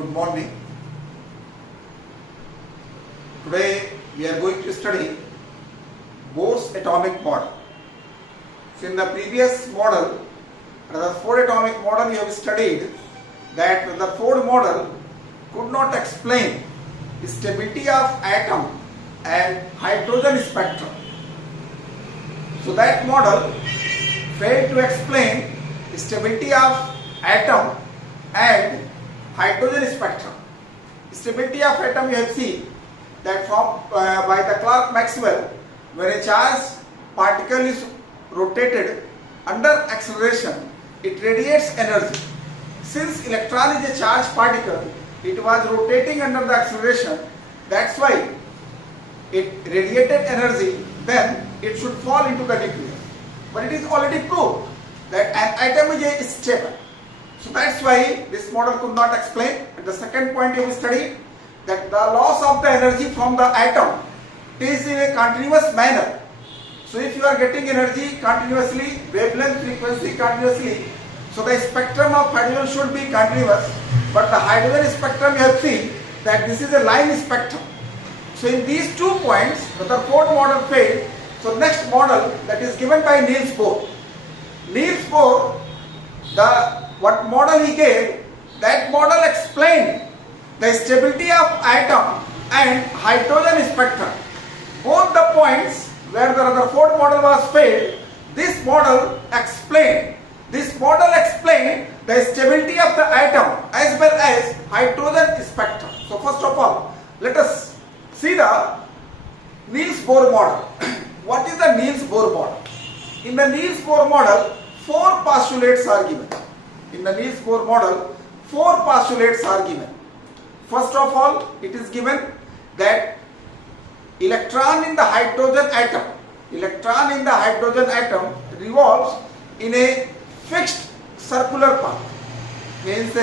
Good morning. Today we are going to study Bohr's atomic model. So in the previous model, Rutherford atomic model, we have studied that the Rutherford model could not explain the stability of atom and hydrogen spectrum. So that model failed to explain the stability of atom and hydrogen spectrum. Stability of atom, you have seen that from by the Clerk-Maxwell, when a charged particle is rotated under acceleration, it radiates energy. Since electron is a charged particle, it was rotating under the acceleration, that's why it radiated energy, then it should fall into the nucleus. But it is already proved that an atom is stable. So that's why this model could not explain. And the second point you will study that the loss of the energy from the atom is in a continuous manner. So if you are getting energy continuously, wavelength frequency continuously, so the spectrum of hydrogen should be continuous. But the hydrogen spectrum, you have seen that this is a line spectrum. So in these 2 points, the Rutherford model failed. So next model, that is given by Niels Bohr. Niels Bohr, what model he gave, that model explained the stability of atom and hydrogen spectrum. Both the points where the Rutherford model was failed, this model explained the stability of the atom as well as hydrogen spectrum. So first of all, let us see the Niels Bohr model. What is the Niels Bohr model? In the Niels Bohr model, 4 postulates are given. In the Niels Bohr model, 4 postulates are given. First of all, it is given that electron in the hydrogen atom revolves in a fixed circular path. Means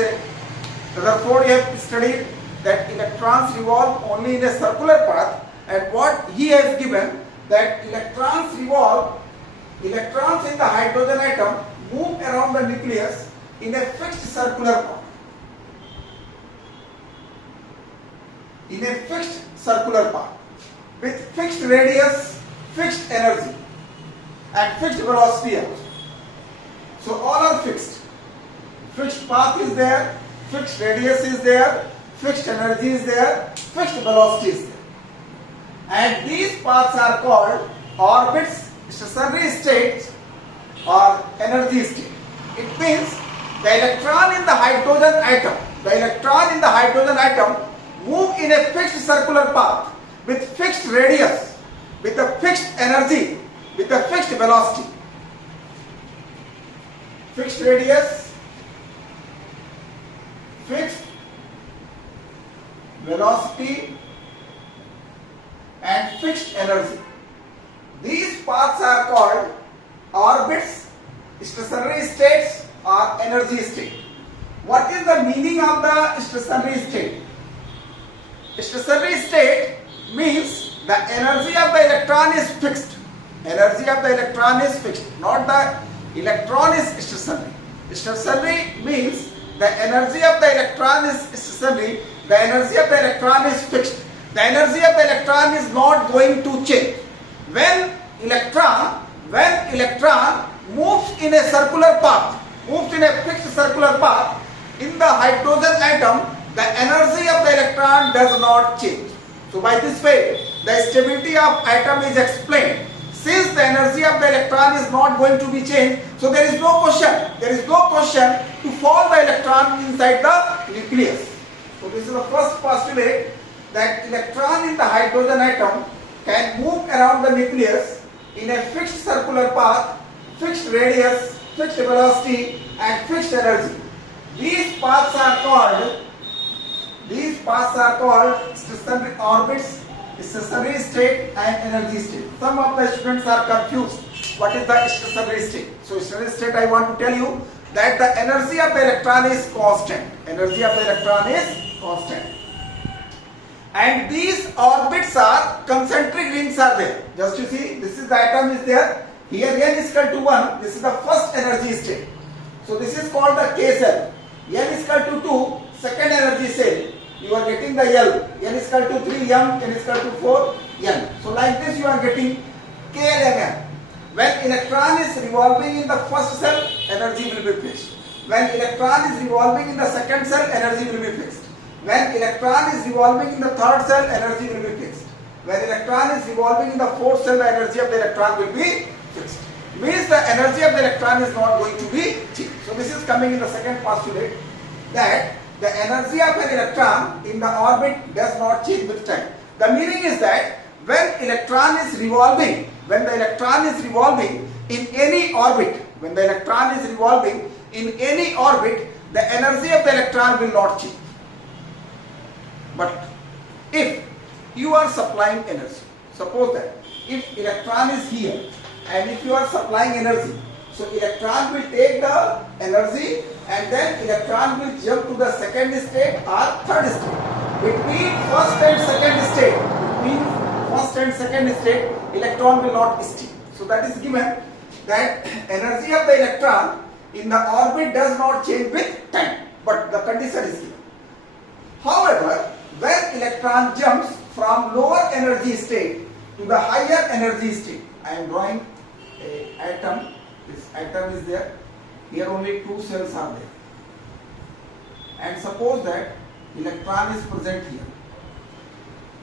Rutherford have studied that electrons revolve only in a circular path, and what he has given that electrons in the hydrogen atom move around the nucleus in a fixed circular path. With fixed radius, fixed energy and fixed velocity also. So all are fixed. Fixed path is there, fixed radius is there, fixed energy is there, fixed velocity is there. And these paths are called orbits, stationary states or energy state. It means the electron in the hydrogen atom move in a fixed circular path with fixed radius, with a fixed energy, with a fixed velocity. Fixed radius, fixed velocity and fixed energy. These paths are called orbits, stationary states or energy state. What is the meaning of the stationary state? Stationary state means the energy of the electron is fixed. Not the electron is stationary. Stationary means the energy of the electron is stationary, the energy of the electron is fixed. The energy of the electron is not going to change. When electron moves in a circular path, fixed circular path, in the hydrogen atom, the energy of the electron does not change. So by this way, the stability of atom is explained. Since the energy of the electron is not going to be changed, so there is no question to fall the electron inside the nucleus. So this is the first postulate, that electron in the hydrogen atom can move around the nucleus in a fixed circular path, fixed radius, fixed velocity and fixed energy. These paths are called stationary orbits, stationary state and energy state. Some of the students are confused. What is the stationary state? So stationary state, I want to tell you that the energy of the electron is constant. And these orbits are concentric rings are there. Just you see, this is the atom is there. Here n is equal to 1. This is the first energy state. So this is called the K cell. N is equal to 2. second energy cell, you are getting the L. N is equal to 3m, N is equal to 4n. So like this you are getting KLMN. When electron is revolving in the first cell, energy will be fixed. When electron is revolving in the second cell, energy will be fixed. When electron is revolving in the third cell, energy will be fixed. When electron is revolving in the fourth cell, the energy of the electron will be fixed. Means the energy of the electron is not going to be changed. So this is coming in the second postulate, that the energy of an electron in the orbit does not change with time. The meaning is that when electron is revolving, when the electron is revolving in any orbit, when the electron is revolving in any orbit, the energy of the electron will not change. But if you are supplying energy, suppose that if electron is here and if you are supplying energy, so electron will take the energy and then electron will jump to the second state or third state. Between first and second state, electron will not stay. So that is given, that energy of the electron in the orbit does not change with time, but the condition is given. However, when electron jumps from lower energy state to the higher energy state, I am drawing an atom. This atom is there. Here only two cells are there. And suppose that electron is present here.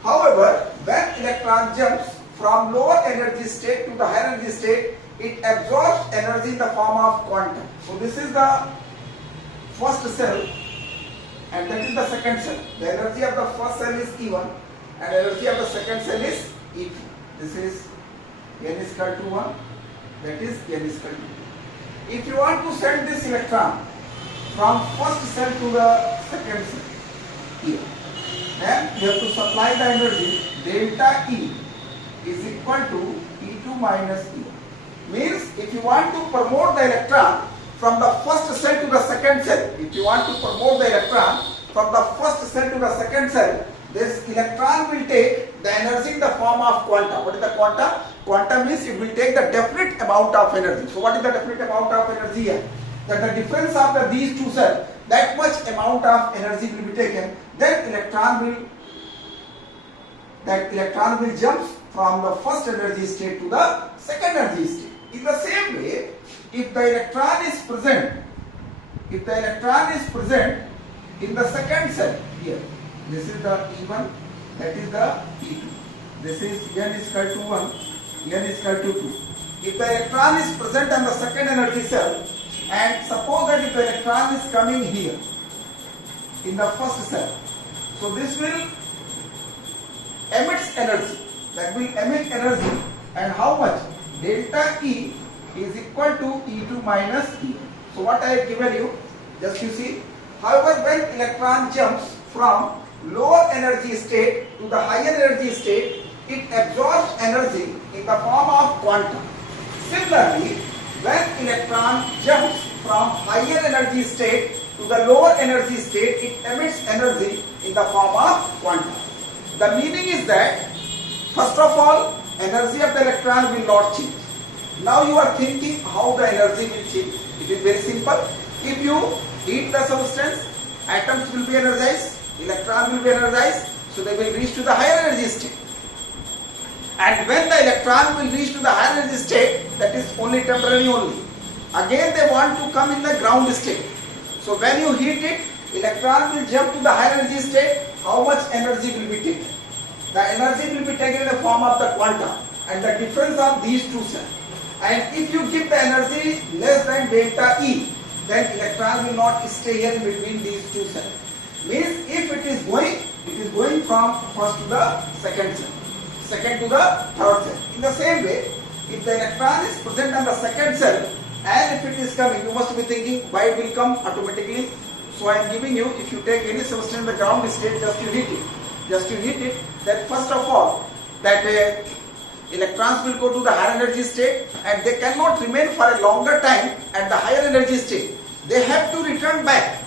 However, when electron jumps from lower energy state to the higher energy state, it absorbs energy in the form of quantum. So this is the first cell and that is the second cell. The energy of the first cell is E1 and energy of the second cell is E2. This is N is equal to 1, that is N is equal to 2. If you want to send this electron from first cell to the second cell here, then you have to supply the energy delta E is equal to E2 minus E1. Means if you want to promote the electron from the first cell to the second cell, if you want to promote the electron from the first cell to the second cell, this electron will take the energy in the form of quantum. What is the quantum? Quantum means it will take the definite amount of energy. So what is the definite amount of energy here? That the difference of these two cells, that much amount of energy will be taken, then electron will jump from the first energy state to the second energy state. In the same way, if the electron is present in the second cell here, this is the E1, that is the E2. This is N is equal to 1, N is equal to 2. If the electron is present on the second energy cell, and suppose that if the electron is coming here in the first cell, so this will emit energy. That will emit energy, and how much? Delta E is equal to E2 minus E1. So what I have given you, just you see. However, when electron jumps from lower energy state to the higher energy state, it absorbs energy in the form of quantum. Similarly, when electron jumps from higher energy state to the lower energy state, it emits energy in the form of quantum. The meaning is that, first of all, energy of the electron will not change. Now you are thinking how the energy will change. It is very simple. If you heat the substance, atoms will be energized, electron will be energized, so they will reach to the higher energy state. And when the electron will reach to the higher energy state, that is only temporary only. Again they want to come in the ground state. So when you heat it, electron will jump to the higher energy state. How much energy will be taken? The energy will be taken in the form of the quantum and the difference of these two cells. And if you give the energy less than delta E, then electron will not stay here between these two cells. Means if it is going from first to the second cell, second to the third cell. In the same way, if the electron is present on the second cell and if it is coming, you must be thinking why it will come automatically. So I am giving you, if you take any substance in the ground state, just you heat it, then first of all, that electrons will go to the higher energy state and they cannot remain for a longer time at the higher energy state. They have to return back.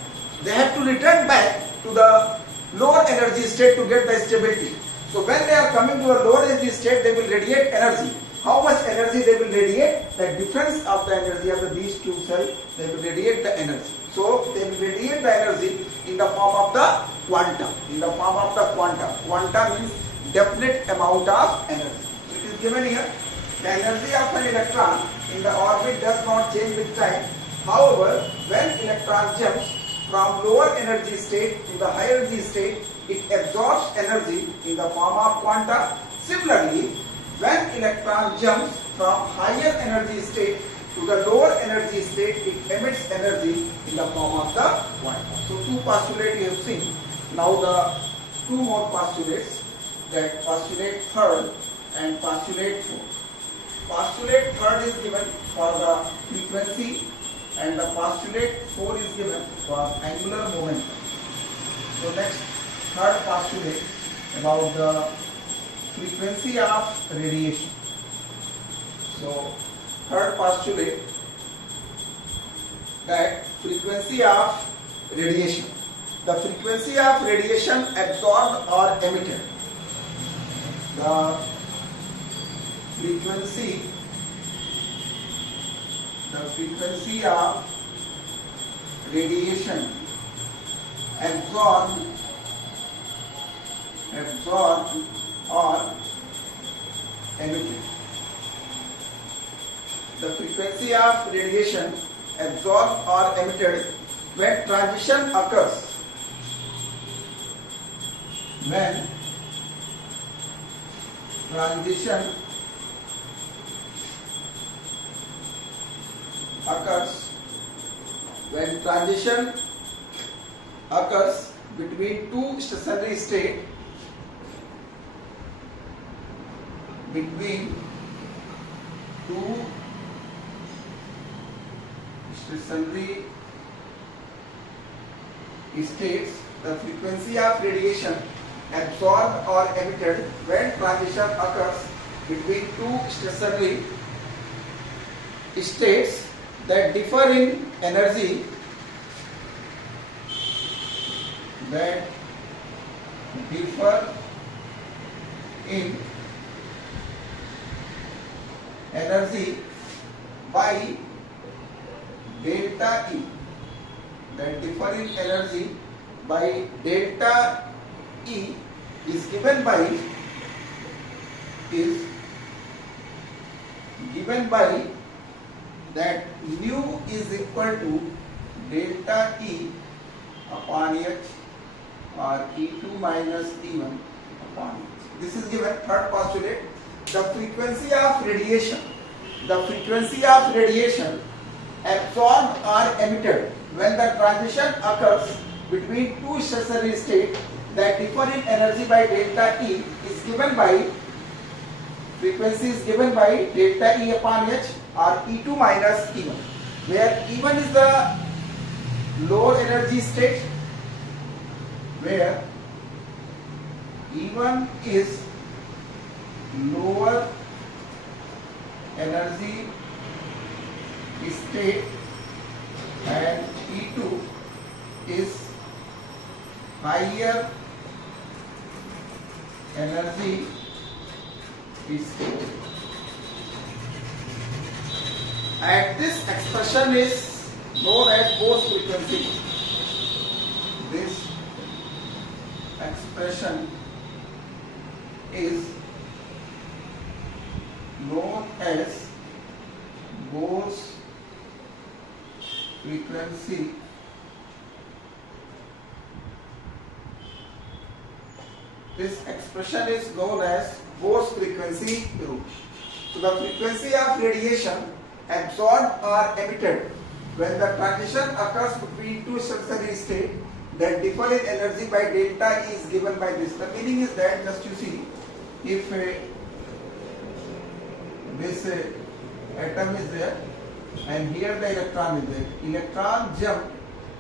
To the lower energy state to get the stability. So when they are coming to a lower energy state, they will radiate energy. How much energy they will radiate? The difference of the energy of these two cells, they will radiate the energy. So they will radiate the energy in the form of the quantum. In the form of the quantum. Quantum means definite amount of energy. It is given here. The energy of an electron in the orbit does not change with time. However, when electron jumps from lower energy state to the higher energy state, it absorbs energy in the form of quanta. Similarly, when electron jumps from higher energy state to the lower energy state, it emits energy in the form of the quanta. So two postulates you have seen. Now the two more postulates, that postulate third and postulate fourth. Postulate third is given for the frequency and the postulate 4 is given for angular momentum. So next, third postulate about the frequency of radiation. So third postulate, that frequency of radiation. The frequency of radiation absorbed or emitted. The frequency of radiation absorbed or emitted. The frequency of radiation absorbed or emitted when transition occurs. When transition occurs between two stationary states, the frequency of radiation absorbed or emitted when transition occurs between two stationary states that differ in energy, by delta E. That differ in energy by delta E is given by that nu is equal to delta E upon H or E2 minus E1 upon H. This is given. Third postulate, the frequency of radiation absorbed or emitted when the transition occurs between two stationary states that differ in energy by delta E is given by, frequency is given by delta E upon H or E2 minus E1, where E1 is the lower energy state, where E1 is lower energy state and E2 is higher energy state. And this expression is known as Bose frequency. This expression is known as Bose frequency. This expression is known as Bose frequency rule. So the frequency of radiation absorbed or emitted when the transition occurs between two stationary states that differ in energy by delta E is given by this. The meaning is that, just you see, if this atom is there and here the electron is there, electron jump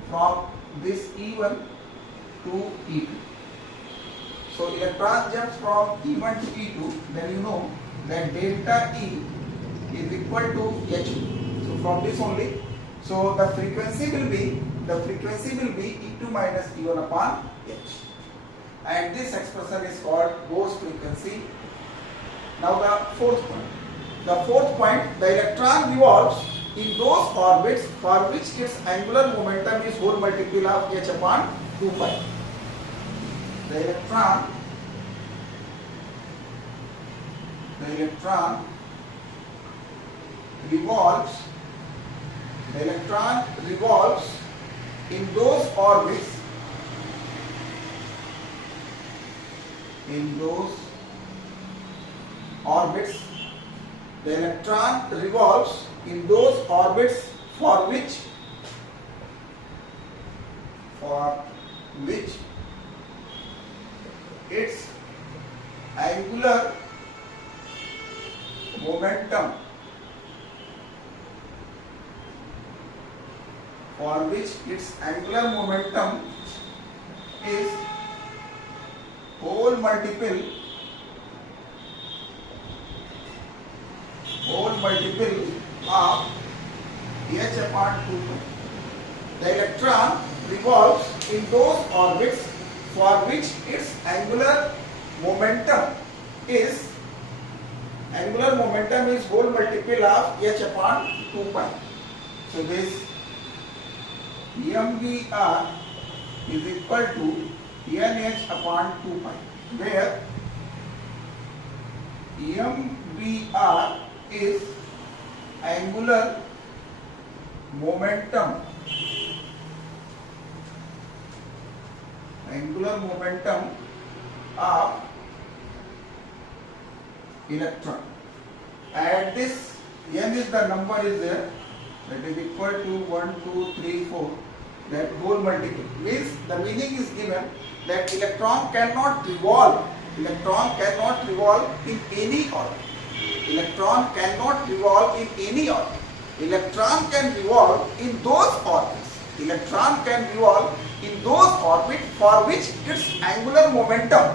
from this E1 to E2. So electron jumps from E1 to E2, then you know that delta E is equal to H2. So from this only, so the frequency will be E2 minus E1 upon H. And this expression is called Bose frequency. Now the fourth point. The fourth point, the electron revolves in those orbits for which its angular momentum is whole multiple of h upon 2 pi. The electron revolves in those orbits the electron revolves in those orbits for which its angular momentum is whole multiple of h upon 2 pi. The electron revolves in those orbits for which its angular momentum is whole multiple of h upon 2 pi. So this mvr is equal to nh upon 2 pi, where mvr is angular momentum of electron. At this, n is the number is there, that is equal to 1, 2, 3, 4, that whole multiple. Means the meaning is given that electron cannot revolve in any orbit. Electron can revolve in those orbits. For which its angular momentum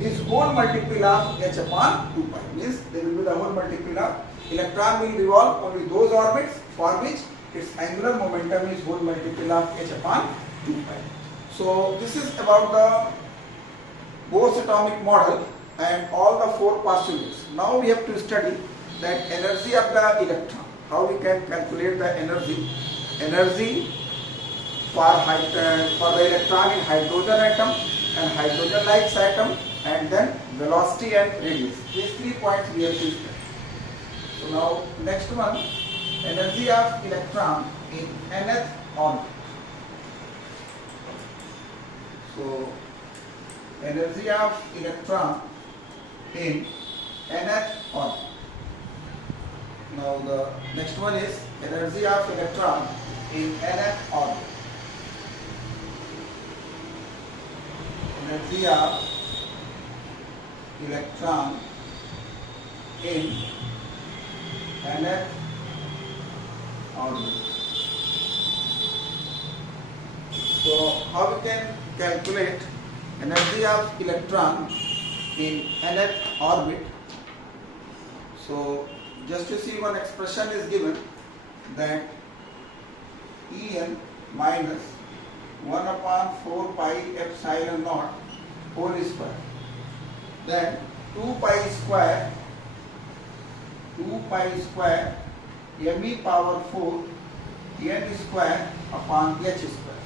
is whole multiple of h upon 2 pi. Means there will be the whole multiple of electron will revolve only those orbits for which its angular momentum is whole multiple of h upon 2 pi. So this is about the Bohr's atomic model and all the 4 postulates. Now we have to study that energy of the electron. How we can calculate the energy for the electron in hydrogen atom and hydrogen-like atom, and then velocity and radius. These 3 points we have to study. So now next one, energy of electron in nth orbit. So energy of electron in nth orbit. Now the next one is energy of electron in nth orbit. Energy of electron in nth orbit. So how we can calculate energy of electron in nth orbit? So just to see, one expression is given that En minus 1 upon 4 pi epsilon naught whole square, then 2 pi square me power 4 n square upon h square.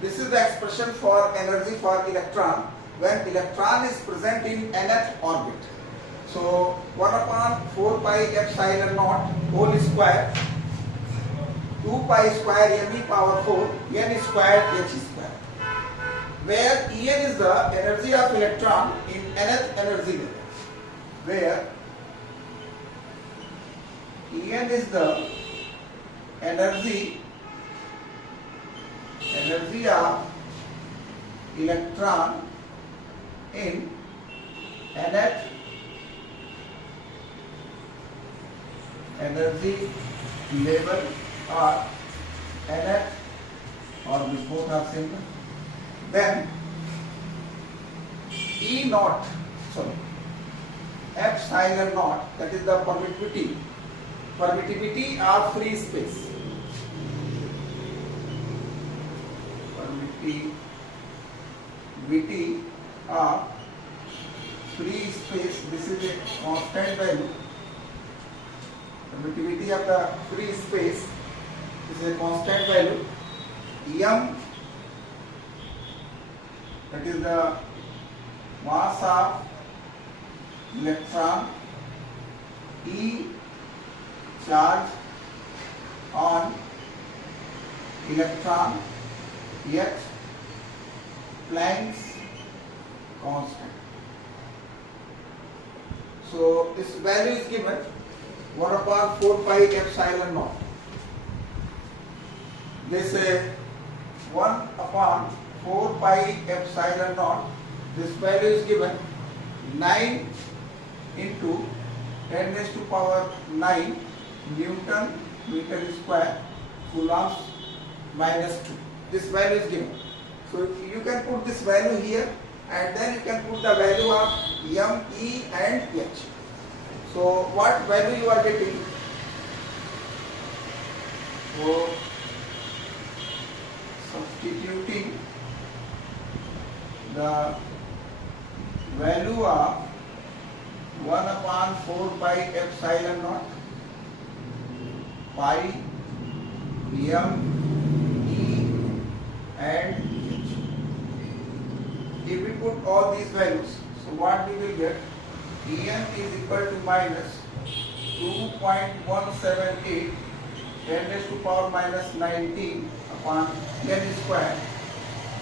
This is the expression for energy for electron when electron is present in nth orbit. So 1 upon 4 pi epsilon naught whole square, 2 pi square me power 4 n square h square, where En is the energy of electron in nth energy level, where En is the energy of electron in nth energy level or nth orbit, both are simple. Then epsilon naught, that is the permittivity of free space. Permittivity of free space, this is a constant value. permittivity of the free space is a constant value. M, that is the mass of electron. E, charge on electron. H, Planck's constant. So this value is given 1 upon 4 pi epsilon naught. This 1 upon 4 pi epsilon naught, this value is given 9 into 10 raised to power 9 Newton meter square coulombs minus 2. This value is given. So you can put this value here and then you can put the value of M, E and H. So what value you are getting? So substituting the value of 1 upon 4 pi epsilon naught pi M, E and H. If we put all these values, so what we will get? En is equal to minus 2.178 10 raised to power minus 19 upon n square.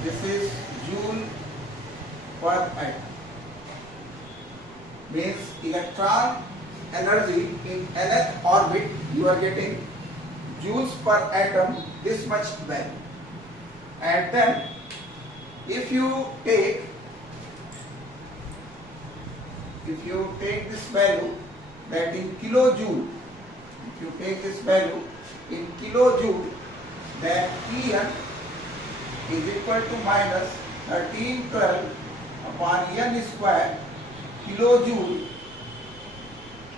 This is joule per atom. Means electron energy in nth orbit you are getting joules per atom, this much value. And then if you take this value, that in kilojoule, if you take this value in kilojoule, then En is equal to minus 1312 upon n square kilojoule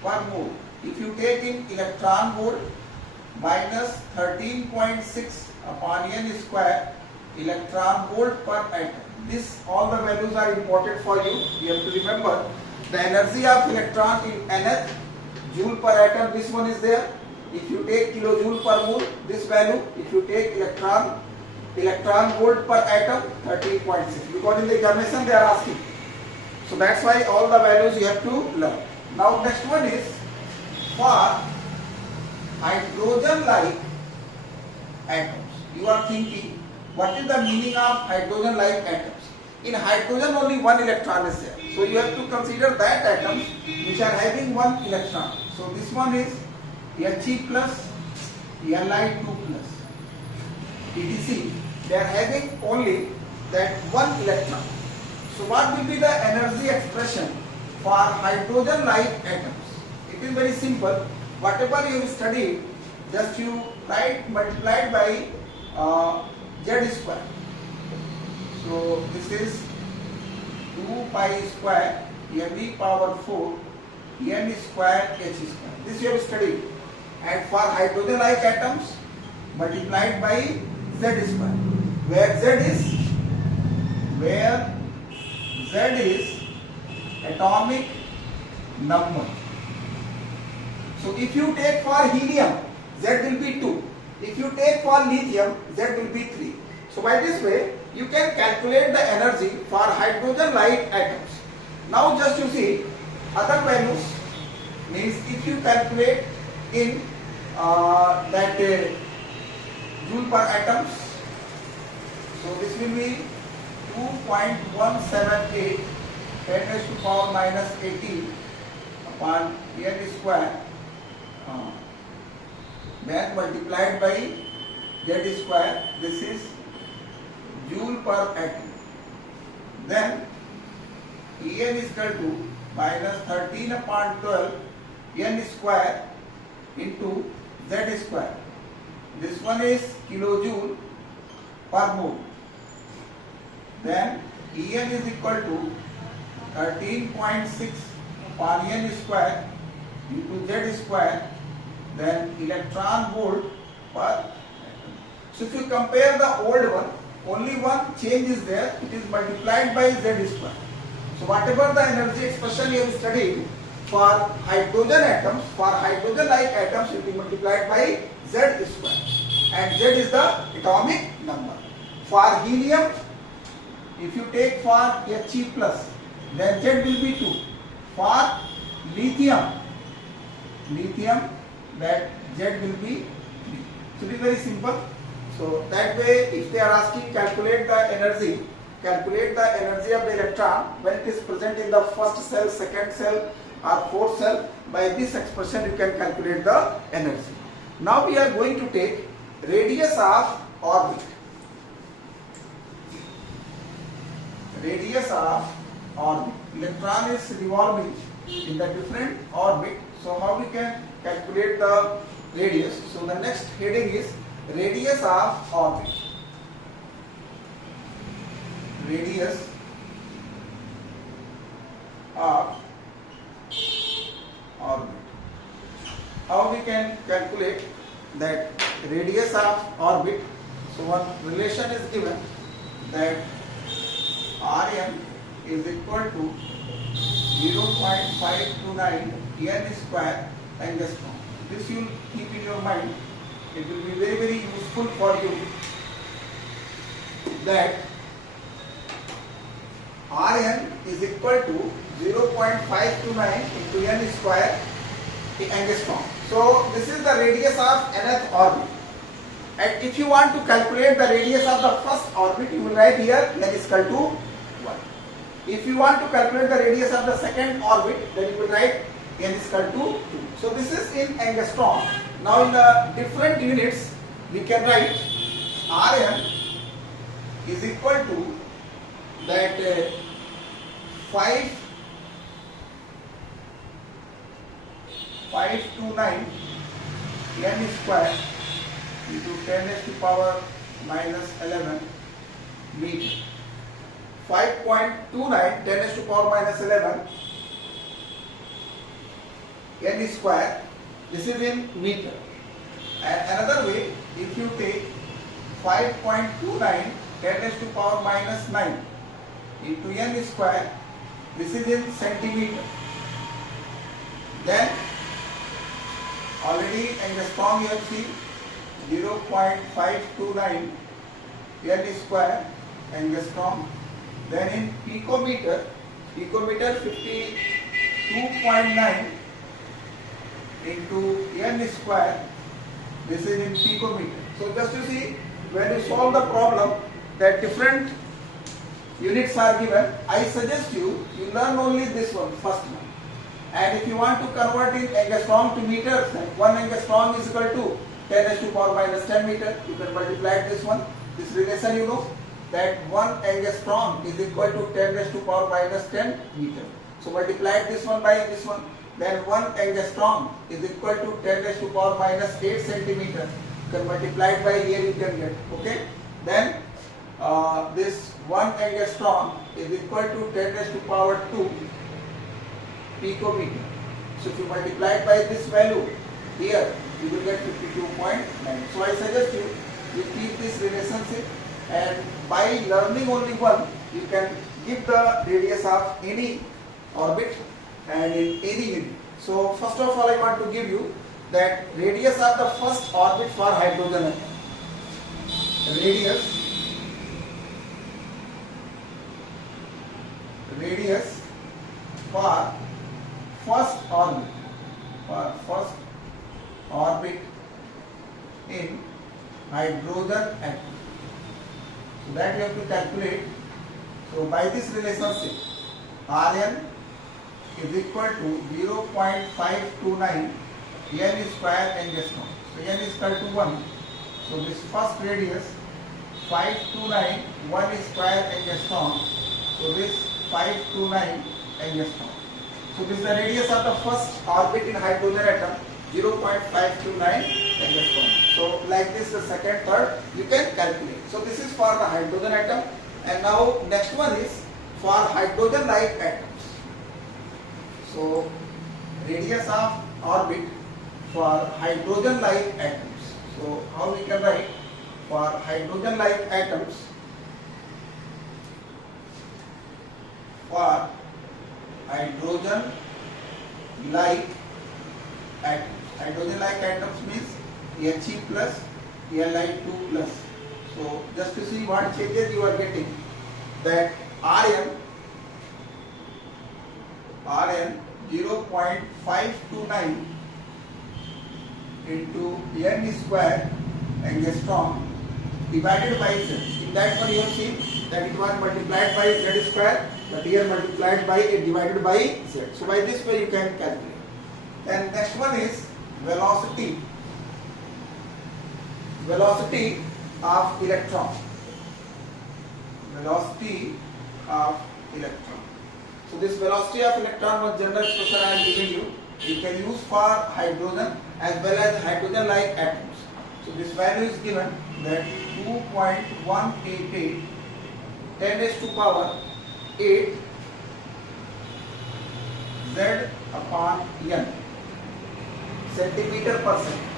per mole. If you take in electron volt, minus 13.6 upon n square electron volt per atom. This all the values are important for you. You have to remember the energy of electron in nth joule per atom. This one is there. If you take kilojoule per mole, this value. If you take electron volt per atom, 13.6. Because in the examination they are asking. So that's why all the values you have to learn. Now next one is for hydrogen-like atoms. You are thinking, what is the meaning of hydrogen-like atoms? In hydrogen only one electron is there. So you have to consider that atoms which are having one electron. So this one is He plus, Li2 plus, etc. They are having only that one electron. So what will be the energy expression for hydrogen-like atoms? It is very simple. Whatever you studied, just you write multiplied by Z square. So this is 2 pi square Mv power 4 N square H square. This you have studied. And for hydrogen-like atoms, multiplied by Z square. Where Z is atomic number. So if you take for helium, Z will be 2. If you take for lithium, Z will be 3. So by this way, you can calculate the energy for hydrogen-like atoms. Now just you see other values. Means if you calculate in that joule per atoms, so this will be 2.178 10 raised to power minus 18 upon n square, then multiplied by Z square. This is joule per atom. Then En is equal to minus 13 upon 12 n square into Z square. This one is kilojoule per mole. Then En is equal to 13.6 upon n square into Z square, then electron volt per atom. So if you compare the old one, only one change is there, it is multiplied by Z square. So whatever the energy expression you have studied, for hydrogen atoms, for hydrogen like atoms will be multiplied by Z square, and Z is the atomic number. For helium, if you take for He plus, then Z will be 2. For lithium, that Z will be 3. So it is very simple. So that way, if they are asking calculate the energy of the electron when it is present in the first cell, second cell or fourth cell, by this expression you can calculate the energy. Now we are going to take radius of orbit. Radius of orbit. Electron is revolving in the different orbit. So how we can calculate the radius? So the next heading is radius of orbit. Radius of orbit. How we can calculate that radius of orbit? So one relation is given that Rm is equal to 0.529 n square angstrom. This you will keep in your mind. It will be very, very useful for you that Rn is equal to 0.529 into n square angstrom. So this is the radius of nth orbit. And if you want to calculate the radius of the first orbit, you will write here n is equal to 1. If you want to calculate the radius of the second orbit, then you will write n is equal to 2. So this is in angstrom. Now in the different units, we can write Rm is equal to that 529 n square into 10 raised to power minus 11 meter. 5.29 10 raised to power minus 11 n square. This is in meter. And another way, if you take 5.29 10 raised to power minus 9 into n square, this is in centimeter. Then already angstrom you have seen 0.529 n square angstrom. Then in picometer 52.9 into n square, this is in picometer. So just to see, when you solve the problem that different units are given, I suggest you learn only this one, first one. And if you want to convert in angstrom to meters, then 1 angstrom is equal to 10 raised to power minus 10 meter. You can multiply this one. This relation you know that 1 angstrom is equal to 10 raised to power minus 10 meter. So multiply this one by this one. Then 1 angstrom is equal to 10 raised to power minus 8 centimeter. You can multiply it by here, you can get. Okay. Then this 1 angstrom is equal to 10 raised to power 2 picometer. So if you multiply it by this value here, you will get 52.9. So I suggest you keep this relationship, and by learning only one, you can give the radius of any orbit and in any unit. So first of all, I want to give you that radius of the first orbit for hydrogen atom. Radius for first orbit in hydrogen atom. So that you have to calculate. So by this relationship, Rn is equal to 0.529 n square angstrom. So n is equal to 1. So this first radius 529 1 square angstrom. So this 529 angstrom. So this is the radius of the first orbit in hydrogen atom, 0.529 angstrom. So like this, the second, third, you can calculate. So this is for the hydrogen atom. And now next one is for hydrogen-like atoms. So radius of orbit for hydrogen-like atoms. So how we can write for hydrogen-like atoms? For hydrogen like atoms. Hydrogen like atoms means He plus, Li 2 plus. So just to see what changes you are getting, that Rn 0.529 into N square angstrom divided by Z. In that one you have seen that it was multiplied by Z square, but here multiplied by and divided by Z. So by this way you can calculate. Then next one is velocity. Velocity of electron. Velocity of electron. So this velocity of electron was general expression I am giving you. You can use for hydrogen as well as hydrogen like atoms. So this value is given that 2.188 10 raised to power 8 Z upon N centimeter per second.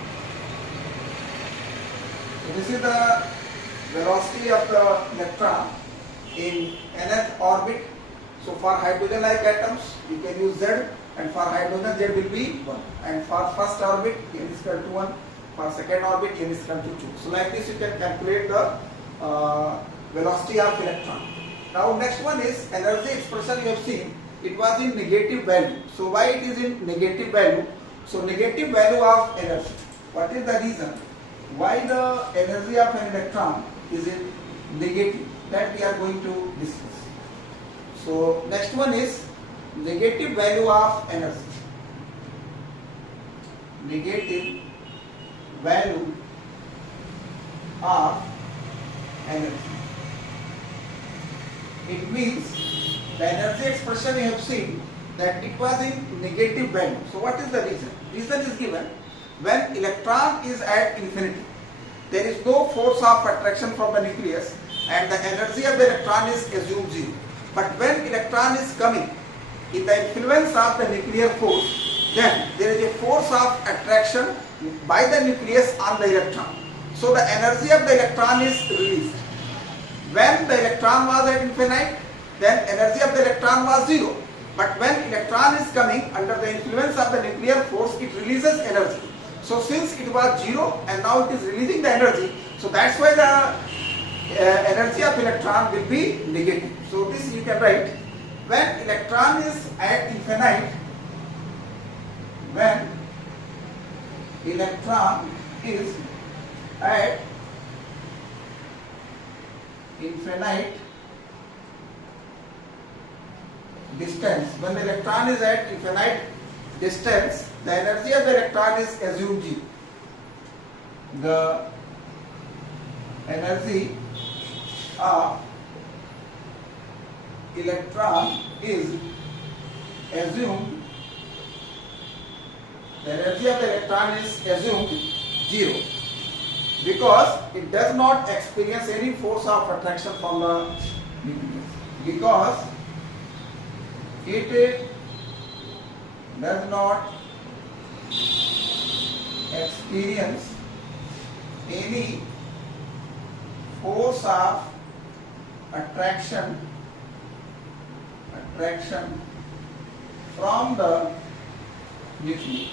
So this is the velocity of the electron in nth orbit. So for hydrogen like atoms you can use Z, and for hydrogen Z will be 1, and for first orbit N is equal to 1, for second orbit N is equal to 2. So like this you can calculate the velocity of electron. Now next one is energy expression. You have seen it was in negative value. So why it is in negative value? So negative value of energy. What is the reason why the energy of an electron is in negative? That we are going to discuss. So next one is negative value of energy. Negative value of energy. It means the energy expression you have seen that it was in negative value. So what is the reason? Reason is given when electron is at infinity. There is no force of attraction from the nucleus and the energy of the electron is assumed 0. But when electron is coming in the influence of the nuclear force, then there is a force of attraction by the nucleus on the electron. So the energy of the electron is released. When the electron was at infinite, then energy of the electron was 0. But when electron is coming under the influence of the nuclear force, it releases energy. So since it was 0 and now it is releasing the energy, so that's why the energy of electron will be negative. So this you can write, when electron is at infinite, when electron is at infinite distance, when the electron is at infinite distance, the energy of the electron is assumed 0. The energy of electron is assumed, the energy of the electron is assumed 0 because it does not experience any force of attraction from the nucleus. Because it does not experience any force of attraction from the nucleus.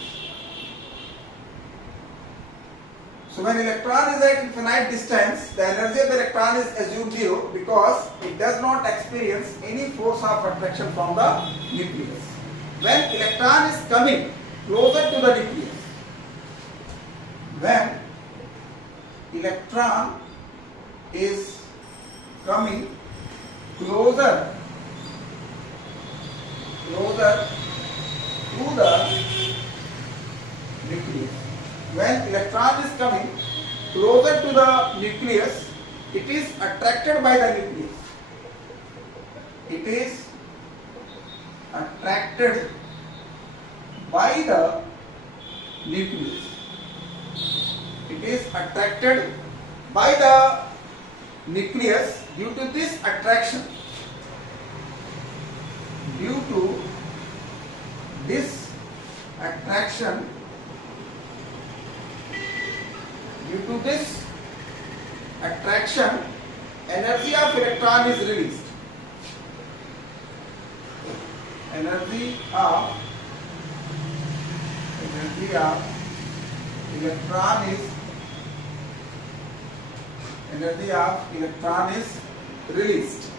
So when electron is at infinite distance, the energy of the electron is assumed 0 because it does not experience any force of attraction from the nucleus. When electron is coming closer to the nucleus, when electron is coming closer to the nucleus. When electron is coming closer to the nucleus, it is attracted by the nucleus. It is attracted by the nucleus. It is attracted by the nucleus due to this attraction. Due to this attraction, energy of electron is released. Energy of energy of electron is released.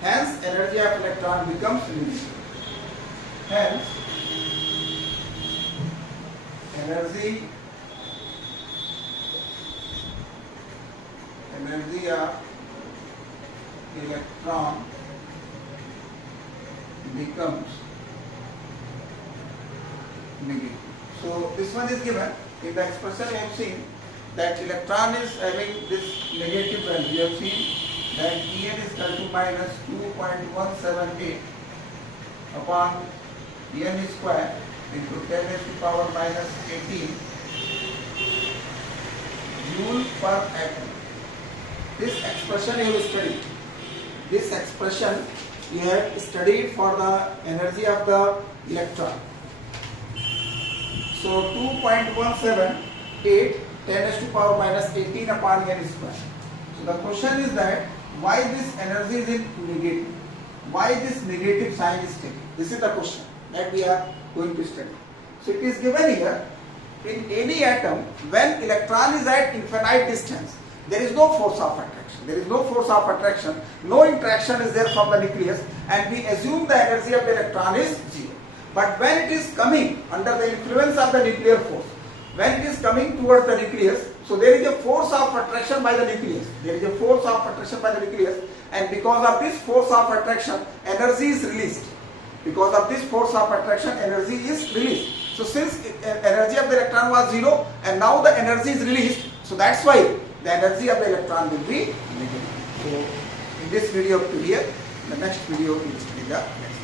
Hence, energy of electron becomes released. Hence, energy of electron becomes negative. So this one is given in the expression. I have seen that electron is having this negative value. You have seen that En is equal to minus 2.178 upon n square into 10 raised to power minus 18 joule per atom. This expression you have studied. This expression you have studied for the energy of the electron. So 2.178 10 raised to power minus 18 upon n square. So the question is that why this energy is in negative? Why this negative sign is taken? This is the question that we are going to study. So it is given here, in any atom, when electron is at infinite distance, there is no force of attraction. There is no force of attraction. No interaction is there from the nucleus, and we assume the energy of the electron is zero. But when it is coming under the influence of the nuclear force, when it is coming towards the nucleus, so there is a force of attraction by the nucleus. There is a force of attraction by the nucleus, and because of this force of attraction, energy is released. Because of this force of attraction, energy is released. So since energy of the electron was zero, and now the energy is released, so that's why the energy of the electron will be negative. So in this video up to here, the next video we will study the next.